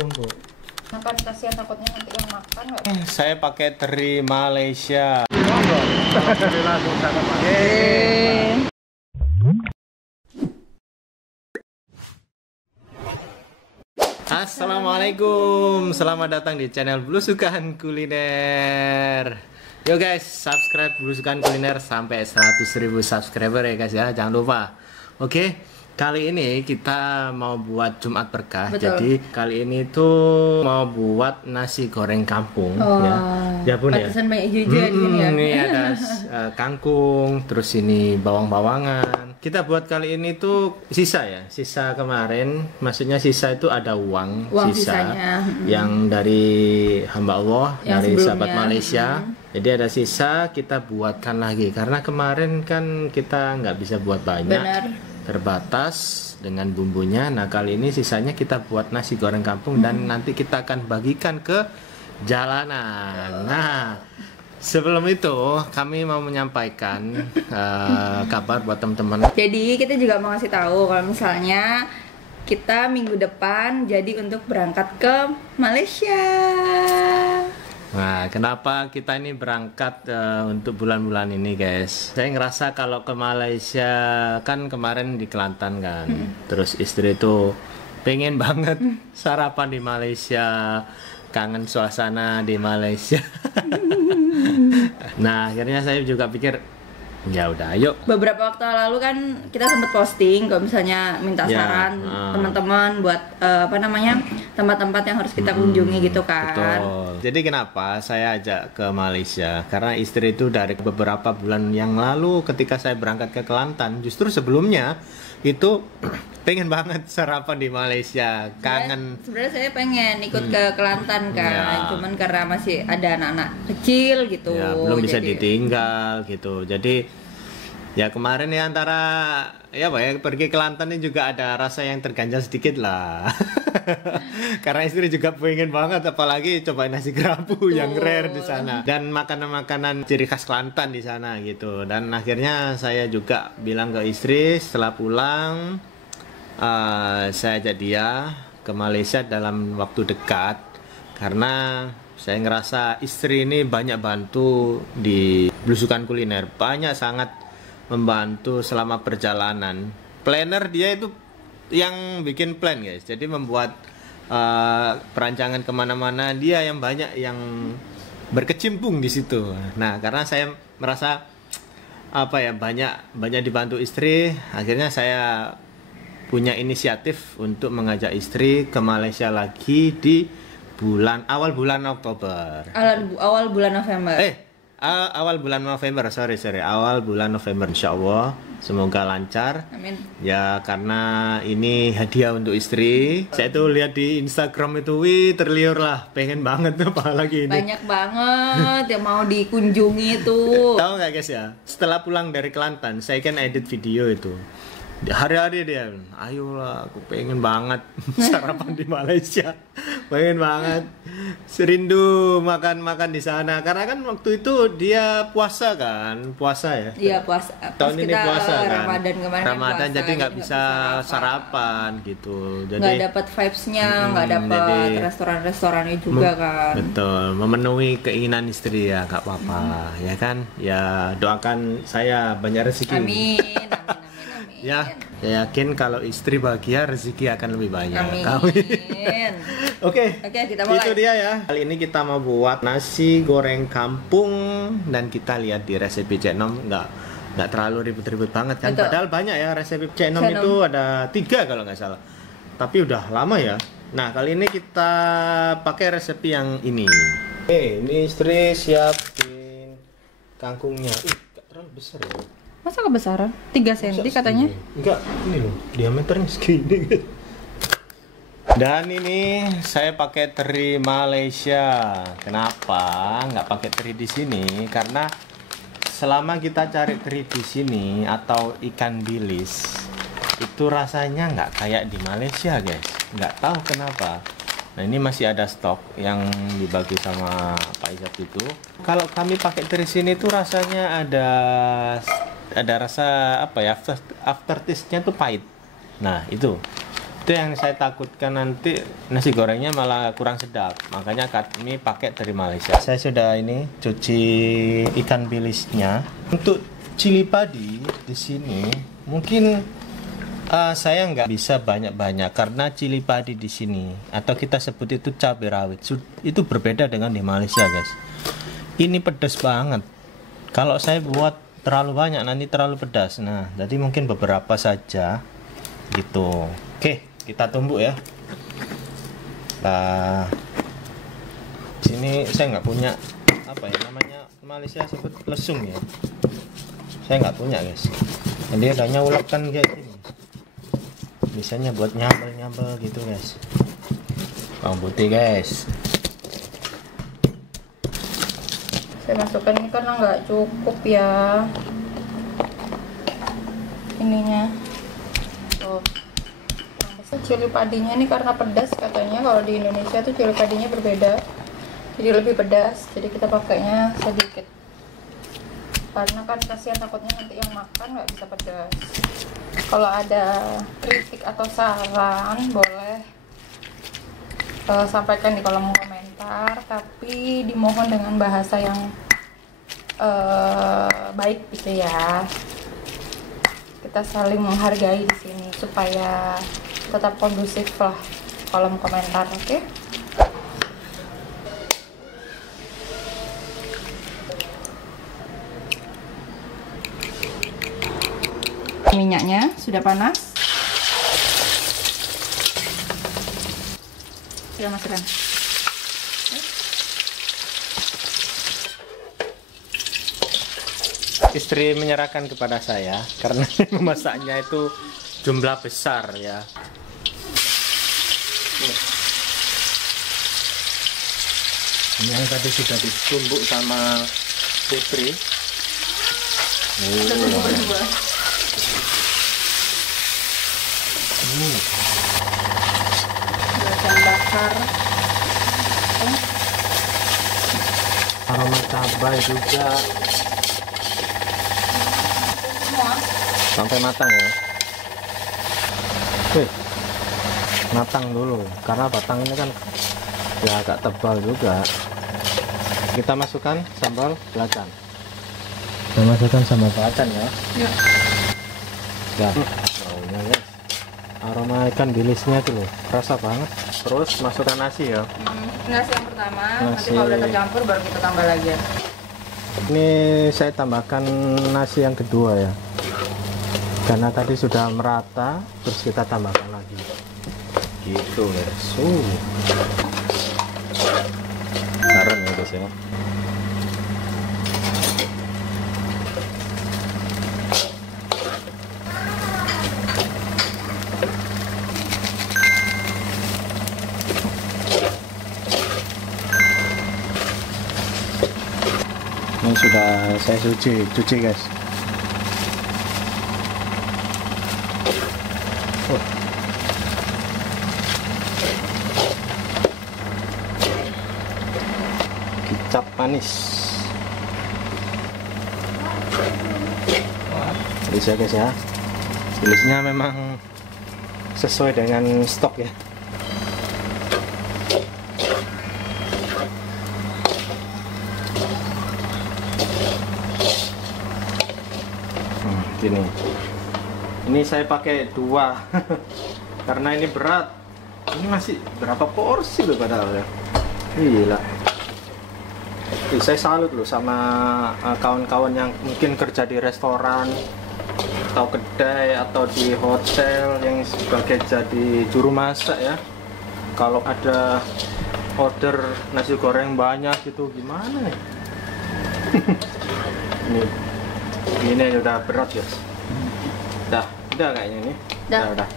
Tunggu. Makan kasihan takutnya nanti yang makan nggak. Saya pakai teri Malaysia. Assalamualaikum, selamat datang di channel Blusukan Kuliner. Yo guys, subscribe Blusukan Kuliner sampai 100.000 subscriber ya guys ya, jangan lupa. Oke. Kali ini kita mau buat Jumat Berkah. Betul. Jadi kali ini tuh mau buat nasi goreng kampung ya Bun ya. Pantesan banyak hijau-hijau di sini ya. Ini ada kangkung, terus ini bawang-bawangan. Kita buat kali ini tuh sisa ya, sisa kemarin. Maksudnya sisa itu ada uang sisa sisanya. yang dari hamba Allah, Yang dari sebelumnya. sahabat Malaysia. Jadi ada sisa, kita buatkan lagi karena kemarin kan kita nggak bisa buat banyak. Benar. Terbatas dengan bumbunya. Nah kali ini sisanya kita buat nasi goreng kampung dan nanti kita akan bagikan ke jalanan. Nah sebelum itu kami mau menyampaikan kabar buat teman-teman. Jadi kita juga mau ngasih tahu kalau misalnya kita minggu depan jadi untuk berangkat ke Malaysia. Nah, kenapa kita ini berangkat untuk bulan-bulan ini, guys? Saya ngerasa kalau ke Malaysia kan kemarin di Kelantan kan, terus istri itu pengen banget sarapan di Malaysia, kangen suasana di Malaysia. Nah, akhirnya saya juga pikir, ya udah, ayo. Beberapa waktu lalu kan kita sempat posting kalau misalnya minta Ya, saran teman-teman buat tempat-tempat yang harus kita kunjungi gitu kan. Betul. Jadi kenapa saya ajak ke Malaysia? Karena istri itu dari beberapa bulan yang lalu ketika saya berangkat ke Kelantan, justru sebelumnya itu pengen banget sarapan di Malaysia, kangen. Sebenarnya saya pengen ikut ke Kelantan kan, Ya. cuman karena masih ada anak-anak kecil gitu. Ya, belum bisa jadi- ditinggal gitu. Jadi ya kemarin ya antara ya Pak ya pergi ke Kelantan ini juga ada rasa yang terganjal sedikit lah. Karena istri juga pengen banget apalagi cobain nasi kerabu yang rare di sana dan makanan-makanan ciri khas Kelantan di sana gitu. Dan akhirnya saya juga bilang ke istri setelah pulang saya ajak dia ke Malaysia dalam waktu dekat karena saya ngerasa istri ini banyak bantu di Blusukan Kuliner, banyak sangat membantu selama perjalanan. Planner dia itu yang bikin plan guys, jadi membuat perancangan kemana-mana dia yang banyak yang berkecimpung di situ. Nah karena saya merasa apa ya banyak dibantu istri, akhirnya saya punya inisiatif untuk mengajak istri ke Malaysia lagi di awal bulan Oktober. Awal bulan November. Awal bulan November, sorry, awal bulan November, insya Allah, semoga lancar. Amin. Ya karena ini hadiah untuk istri. Saya tuh lihat di Instagram itu, wih terliur lah, pengen banget apalagi ini. Banyak banget yang mau dikunjungi tuh. Tahu nggak guys ya? Setelah pulang dari Kelantan, saya kan edit video itu. Hari-hari dia, ayolah, aku pengen banget sarapan di Malaysia, pengen banget, serindu makan-makan di sana. Karena kan waktu itu dia puasa ya. Iya puasa. Tahun ini puasa kan. Ramadan kemarin kan Ramadan puasa, jadi nggak bisa sarapan gitu. Jadi nggak dapat vibes-nya, nggak dapat jadi- restoran-restorannya juga kan. Betul, memenuhi keinginan istri ya, nggak apa-apa, ya kan? Ya doakan saya banyak rezeki. Amin. Ya, saya yakin kalau istri bahagia rezeki akan lebih banyak. Amin. Oke, kita mulai. itu dia ya. Kali ini kita mau buat nasi goreng kampung dan kita lihat di resep Cik Nom nggak terlalu ribet-ribet banget kan. Betul. Padahal banyak ya resep Cik Nom itu ada 3 kalau nggak salah. Tapi udah lama ya. Nah kali ini kita pakai resep yang ini. Oke, ini istri siapin kangkungnya. Nggak terlalu besar ya. Masa kebesaran? 3 cm katanya? Enggak, ini loh, diameternya segini. Dan ini saya pakai teri Malaysia. Kenapa nggak pakai teri di sini? Karena selama kita cari teri di sini atau ikan bilis, itu rasanya nggak kayak di Malaysia, guys. Nggak tahu kenapa. Nah ini masih ada stok yang dibagi sama Pak Izat itu. Kalau kami pakai teri sini tuh rasanya ada rasa apa ya, aftertaste-nya tuh pahit. Nah itu Itu yang saya takutkan, nanti nasi gorengnya malah kurang sedap. Makanya kami pakai dari Malaysia. Saya sudah ini cuci ikan bilisnya. Untuk cili padi di sini mungkin saya nggak bisa banyak-banyak karena cili padi di sini atau kita sebut itu cabai rawit itu berbeda dengan di Malaysia, guys. Ini pedas banget. Kalau saya buat terlalu banyak nanti terlalu pedas. Nah, jadi mungkin beberapa saja gitu. Oke, kita tumbuk ya. Nah, sini saya nggak punya apa ya namanya Malaysia sebut lesung ya. Saya nggak punya, guys. Jadi adanya ulek kan kayak gini. Biasanya buat nyambel gitu, guys. Bawang putih, guys. Saya masukkan ini karena nggak cukup ya ininya. Tuh. Cili padinya ini karena pedas katanya, kalau di Indonesia tuh cili padinya berbeda, jadi lebih pedas, jadi kita pakainya sedikit karena kan kasihan takutnya nanti yang makan nggak bisa pedas. Kalau ada kritik atau saran boleh sampaikan di kolom komentar, tapi dimohon dengan bahasa yang baik gitu ya. Kita saling menghargai di sini supaya tetap kondusif lah kolom komentar, oke? Minyaknya sudah panas. Kita masukkan. Istri menyerahkan kepada saya karena memasaknya itu jumlah besar ya. Ini yang tadi sudah ditumbuk sama Putri. Bakar. Aroma cabai juga. Semua. Sampai matang ya. Oke. Matang dulu karena batang ini kan ya agak tebal juga. Kita masukkan sambal belacan. Kita masukkan sambal belacan ya. Ya. Ya. Baunya guys. Aroma ikan bilisnya tuh loh, kerasa banget. Terus masukkan nasi ya. Nasi yang pertama, nanti Nasi. kalau udah tercampur baru kita tambah lagi ya. Ini saya tambahkan nasi yang kedua ya. Karena tadi sudah merata, terus kita tambahkan lagi. Gitu guys. Garam ya guys ya. Ini sudah saya cuci guys. Kicap manis. Wah, bisa guys ya. Bilisnya memang sesuai dengan stok ya. Gini. Ini saya pakai 2 karena ini berat. Ini masih berapa porsi loh padahal ya. Gila. Saya salut loh sama kawan-kawan yang mungkin kerja di restoran atau kedai atau di hotel yang sebagai jadi juru masak ya. Kalau ada order nasi goreng banyak itu gimana ya? Ini udah berat guys. Udah kayaknya ini. Udah.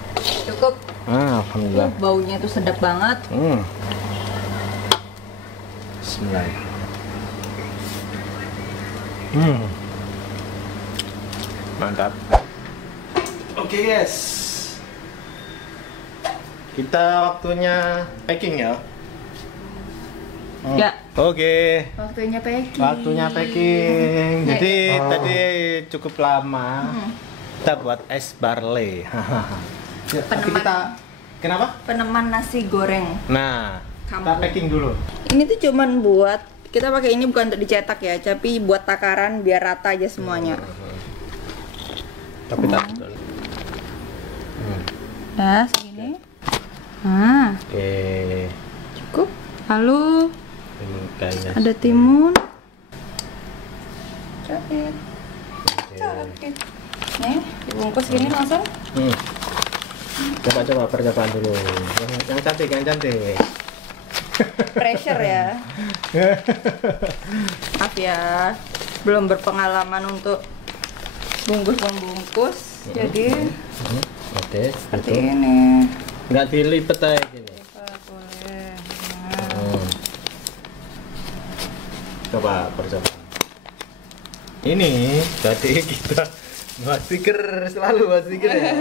Cukup. Alhamdulillah. Baunya tuh sedap banget. Bismillah. Mantap. Oke guys. Kita waktunya packing ya. Ya. Oke. Waktunya packing. Waktunya packing. Jadi tadi cukup lama. Kita buat es barley. Tapi kita Kenapa? Peneman nasi goreng. Nah, kita Kampung. packing dulu. Ini tuh cuman buat kita pakai ini bukan untuk dicetak ya, tapi buat takaran biar rata aja semuanya. Tapi tak betul. Nah, segini. Nah, Oke. cukup. Lalu Ini kayaknya. ada timun. Capit. Oke. Capit. Nih, dibungkus gini langsung. Coba percobaan dulu. Yang cantik, yang cantik. Pressure ya. Maaf ya, belum berpengalaman untuk bungkus. Jadi Oke. seperti Gitu. ini. Nggak dilipet aja gini. Boleh. Coba percobaan. Ini jadi kita buat stiker selalu buat stiker ya.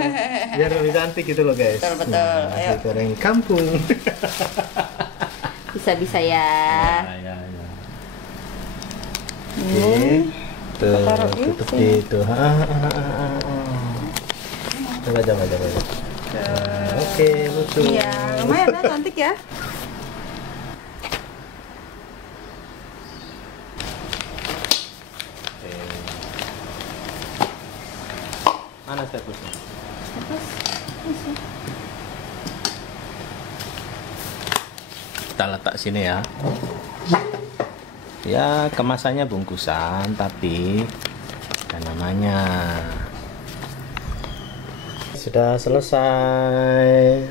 Biar lebih cantik gitu loh guys. Betul. Nasi Ayo. goreng kampung. Bisa ya. Ya. Ini. Tuh, taruh di tutup sini. gitu. Coba. Oke, lucu. Iya, lumayan lah, cantik ya. Mana stepusnya? Kita letak sini ya. Ya, kemasannya bungkusan, tapi ada namanya. Sudah selesai.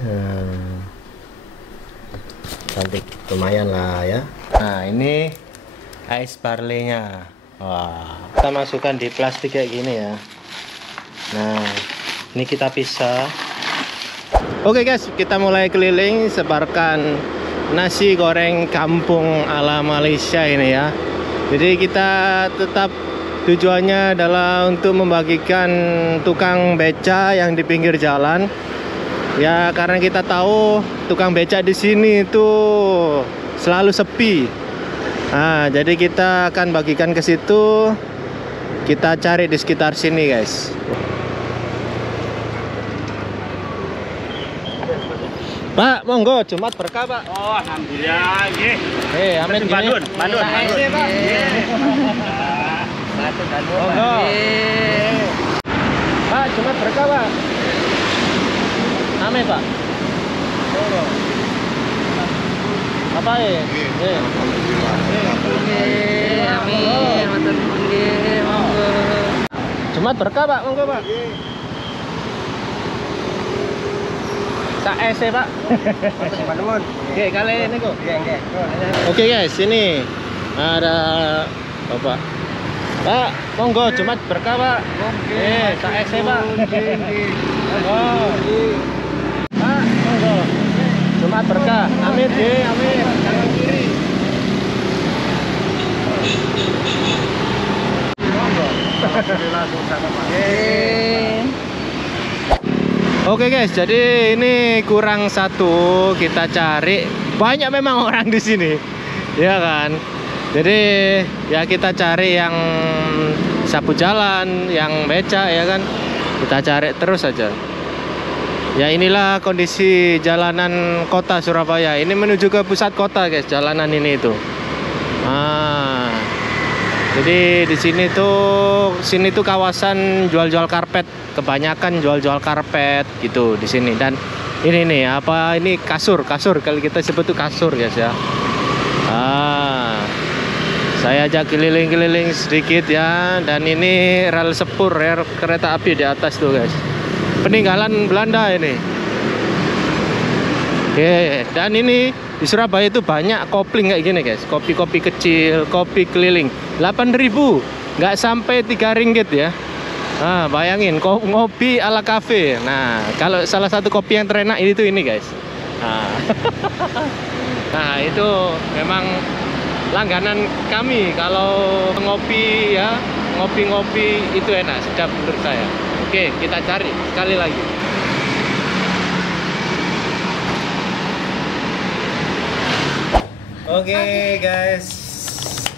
Cantik, lumayan lah ya. Nah, ini ice barley-nya. Wah, kita masukkan di plastik kayak gini ya. Nah, ini kita pisah. Oke guys, kita mulai keliling sebarkan nasi goreng kampung ala Malaysia ini ya. Jadi kita tetap tujuannya adalah untuk membagikan tukang beca yang di pinggir jalan. Ya, karena kita tahu tukang beca di sini itu selalu sepi. Nah, jadi kita akan bagikan ke situ. Kita cari di sekitar sini guys. Pak, monggo Jumat berkah, Pak. Oh, alhamdulillah, nggih. Amin gini. Bandun. Pak. Monggo. Pak, Jumat berkah, Pak. Amin, Pak. Monggo. Apa ya? Amin. Matur nuwun nggih, monggo. Jumat berkah, Pak. Monggo, Pak. Sak es Pak. Oke, kali ini kok. Oke guys, ini ada Bapak. Pak, monggo Jumat berkah, Pak. Oke, sak es Pak. Monggo. Pak, monggo. Jumat berkah. Amin, amin. Kanan kiri. Monggo. Alhamdulillah sama Pak. Oke guys, jadi ini kurang satu kita cari. Banyak memang orang di sini, ya kan. Jadi ya kita cari yang sapu jalan, yang beca, ya kan. Kita cari terus saja. Ya inilah kondisi jalanan kota Surabaya. Ini menuju ke pusat kota guys, jalanan ini itu. Jadi di sini tuh kawasan jual-jual karpet, kebanyakan jual-jual karpet gitu di sini. Dan ini nih ini kasur kalau kita sebut tuh kasur guys ya. Saya ajak keliling-keliling sedikit ya. Dan ini rel sepur, rel kereta api di atas tuh guys. Peninggalan Belanda ini. Oke, dan ini di Surabaya itu banyak kopling kayak gini guys. Kopi-kopi kecil, kopi keliling 8.000, nggak sampai 3 ringgit ya. Nah, bayangin ngopi ala kafe. Nah, kalau salah satu kopi yang terenak ini guys. Nah, itu memang langganan kami kalau ngopi ya, ngopi-ngopi itu enak, sedap menurut saya. Oke, kita cari sekali lagi. Oke guys,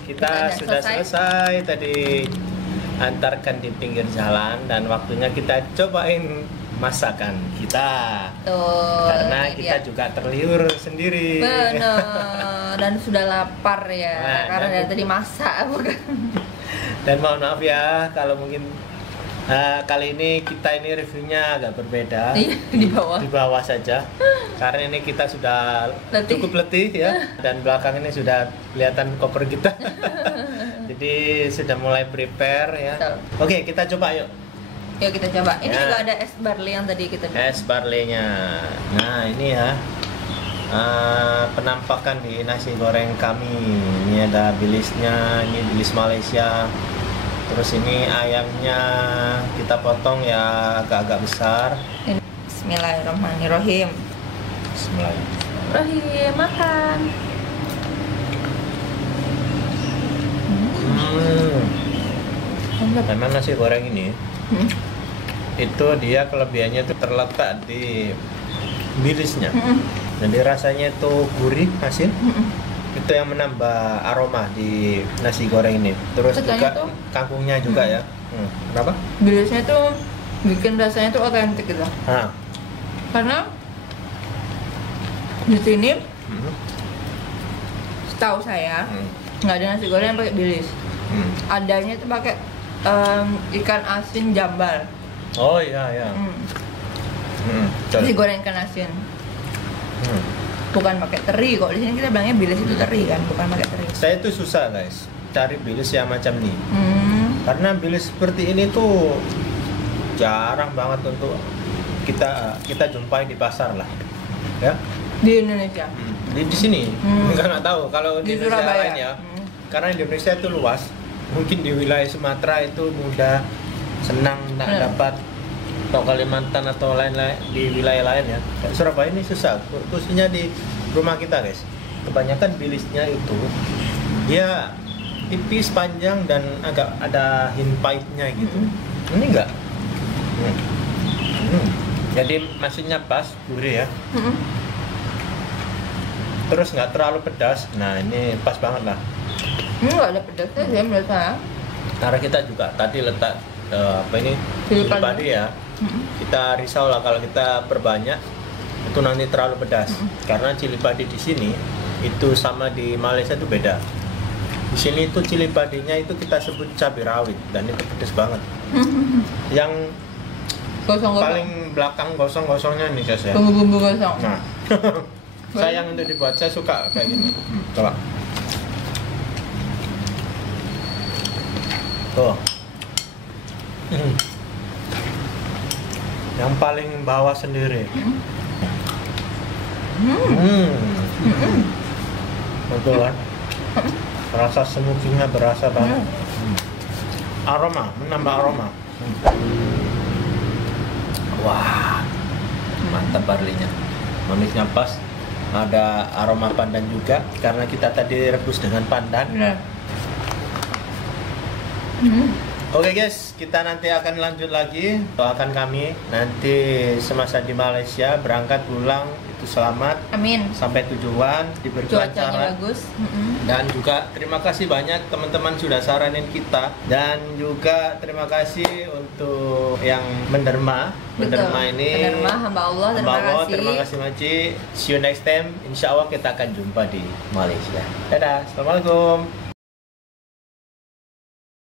kita sudah selesai tadi antarkan di pinggir jalan dan waktunya kita cobain masakan kita. Tuh, Karena ini kita dia. juga terliur sendiri. Bener. Dan sudah lapar ya, Nah, karena dan- dari tadi masak bukan? Dan mohon maaf ya kalau mungkin kali ini kita ini reviewnya agak berbeda. Iya, di bawah. Di bawah saja. Karena ini kita sudah Letih. cukup letih ya, dan belakang ini sudah kelihatan koper kita. Jadi sudah mulai prepare ya. Betul. Oke, kita coba yuk. Yuk kita coba. Ini Ya. juga ada es barley yang tadi kita Es barleynya. Nah ini ya penampakan di nasi goreng kami. Ini ada bilisnya, ini bilis Malaysia. Terus ini ayamnya kita potong ya agak-agak besar. Bismillahirrahmanirrahim. Bismillahirrahmanirrahim. Rahim, makan. Mantap. Memang nasi goreng ini Hmm. itu dia kelebihannya itu terletak di bilisnya. Mm-mm. Jadi rasanya itu gurih, asin. Mm-mm. Itu yang menambah aroma di nasi goreng ini. Terus Rasanya juga tuh- kangkungnya juga ya. Kenapa? Bilisnya tuh bikin rasanya tuh otentik gitu. Nah. Karena di sini Hmm. setahu saya Hmm. nggak ada nasi goreng yang pakai bilis. Hmm. Adanya tuh pakai ikan asin jambal. Oh iya ya. Betul. Nasi goreng ikan asin. Hmm. Bukan pakai teri kok. Di sini kita bilangnya bilis itu teri kan, bukan pakai teri. Saya itu susah guys cari bilis yang macam ini. Karena bilis seperti ini tuh jarang banget untuk kita jumpai di pasar lah. Ya. Di Indonesia. Di sini nggak tahu kalau Di di Indonesia Surabaya. lain ya. Karena Indonesia itu luas. Mungkin di wilayah Sumatera itu mudah senang dapat, atau Kalimantan atau lain-lain di wilayah lain ya. Kayak Surabaya ini susah, khususnya di rumah kita guys. Kebanyakan bilisnya itu dia tipis, panjang dan agak ada hint pahitnya gitu. Ini enggak. Jadi maksudnya pas, gurih ya. Terus nggak terlalu pedas. Nah ini pas banget lah. Ini nggak ada pedasnya sih menurut saya. Karena kita juga tadi letak Cili cili padi. padi ya. Kita risau lah kalau kita perbanyak itu nanti terlalu pedas. Karena cili padi di sini itu sama di Malaysia itu beda. Di sini itu cili padinya itu kita sebut cabai rawit dan itu pedas banget. Yang Gosong-gosong. paling belakang gosong-gosongnya nih guys ya. Bumbu-bumbu gosong. Nah, sayang untuk dibuat, saya suka kayak gini. Coba. Tuh. Yang paling bawah sendiri. Betul kan? Rasa smokinya berasa banget. Aroma, menambah aroma. Wah, mantap barleynya. Manisnya pas. Ada aroma pandan juga karena kita tadi rebus dengan pandan. Benar. Oke guys, kita nanti akan lanjut lagi. Doakan kami nanti semasa di Malaysia berangkat pulang itu selamat Amin. sampai tujuan diberi Cuacanya kelancaran. bagus. Dan juga terima kasih banyak teman-teman sudah saranin kita, dan juga terima kasih untuk yang menderma ini. Penerima hamba Allah. Hamba Terima Allah, kasih. terima kasih Maci. See you next time. Insya Allah kita akan jumpa di Malaysia. Dadah, assalamualaikum.